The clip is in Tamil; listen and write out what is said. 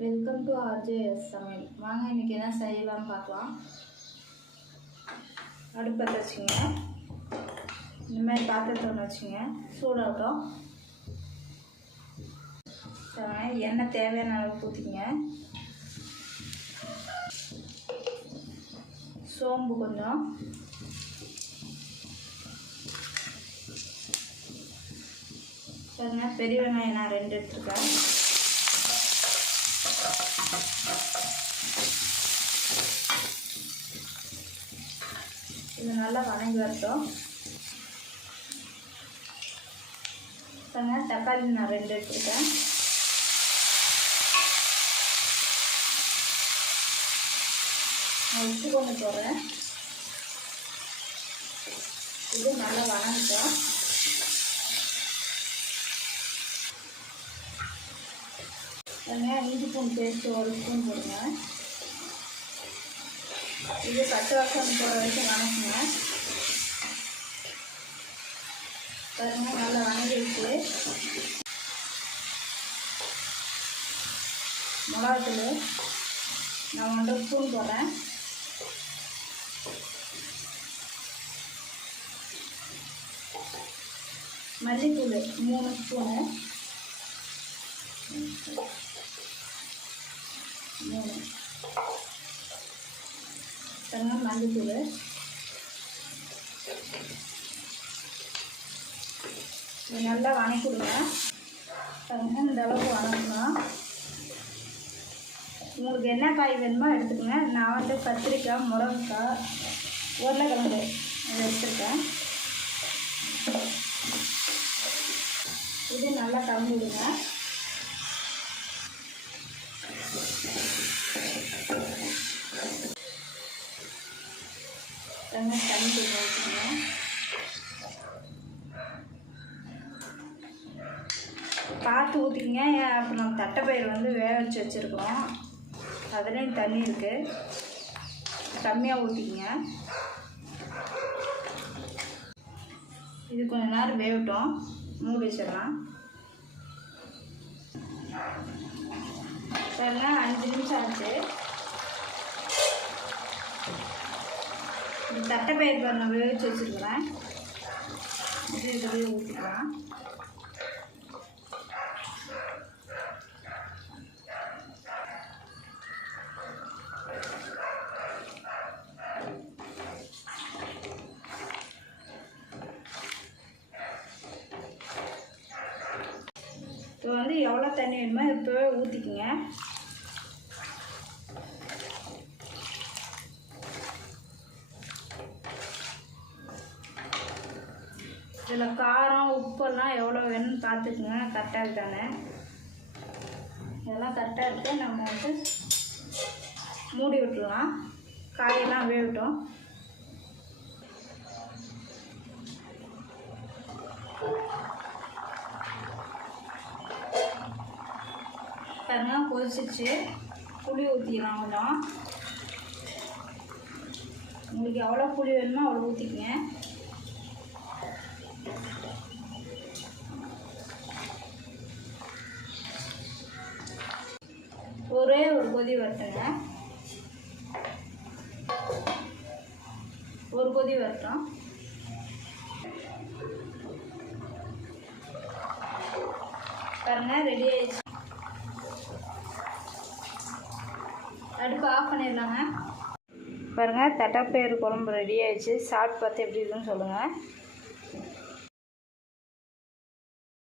வெல்கம் டு ஆர்ஜேஎஸ் சமையல் வாங்க இன்றைக்கி என்ன செய்யலாம்னு பார்க்கலாம். அடுப்பை வச்சுங்க இந்தமாதிரி பாத்திரத்தை ஒன்று வச்சுங்க சூடாகட்டும் எண்ணெய் தேவையான அளவுக்கு ஊற்றிங்க சோம்பு கொஞ்சம். பாருங்க பெரிய வெங்காயம் நான் ரெண்டு எடுத்துருக்கேன். இது நல்லா வணங்கி வரட்டும். தக்காளி நான் ரெண்டு எடுத்துருக்கேன் நான் உப்பு கொண்டு போடுறேன் இது நல்லா வணங்கிட்டோம். போட்டுக்கோங்க இஞ்சி பூண்டு ஒரு ஸ்பூன் போடுங்க. இது பச்சை வாசம் போகிற வரைக்கும் வணக்குங்க. பாருங்க நல்லா வணங்கிடுச்சு. மிளகாத்தூள். நான் ஒன்றரை ஸ்பூன் போடுறேன். மல்லித்தூள் மூணு ஸ்பூனு. மூணு பாருங்க மல்லித்தூள் இது நல்லா வணக்கிடுங்க பாருங்க இந்த அளவுக்கு வணக்கணும் உங்களுக்கு என்ன காய் வேணுமோ எடுத்துக்கோங்க. நான் வந்து கத்திரிக்காய் முருங்கைக்காய் உருளைக்கிழங்கு இதை எடுத்துருக்கேன். இது நல்லா கலந்துடுங்க விடுங்க தண்ணி கொஞ்சம் வச்சுக்கணும் பார்த்து ஊற்றிக்கிங்க அப்புறம் தட்டைப்பயிர் வந்து வேக வச்சு வச்சுருக்கோம். அதுலேயும் தண்ணி இருக்குது கம்மியாக ஊற்றிக்கிங்க இது கொஞ்ச நேரம் வேகட்டும். மூடி வச்சிடலாம். பாருங்க அஞ்சு நிமிஷம் ஆச்சு. இந்த தட்டைப்பயிர் பாருங்க வேவிச்சு வச்சுருக்கிறேன். இது இதுலேயே ஊற்றிக்கலாம் இப்போ வந்து எவ்வளோ தண்ணி வேணுமோ இப்போவே ஊற்றிக்குங்க இதில் காரம் உப்பெல்லாம் எவ்வளோ வேணும்னு பார்த்துக்குங்க கரெக்டாக இருக்கானே. இதெல்லாம் கரெக்டாக இருக்கு. நம்ம வந்து மூடி விட்டுடலாம். காயெல்லாம் வேகட்டும். பாருங்க கொதிச்சிச்சு புளி ஊற்றிக்கலாம் கொஞ்சம் உங்களுக்கு எவ்வளோ புளி வேணுமோ அவ்வளோ ஊற்றிக்கங்க ஒரே ஒரு கொதி வரட்டுங்க. ஒரு கொதி வரட்டும். பாருங்க ரெடி ஆயிடுச்சு. அடுப்பு ஆஃப் பண்ணிடலாங்க. பாருங்கள் தட்டைப்பயிறு குழம்பு ரெடி ஆயிடுச்சு. சாப்பிட்டு பார்த்து எப்படி இருக்குன்னு சொல்லுங்கள்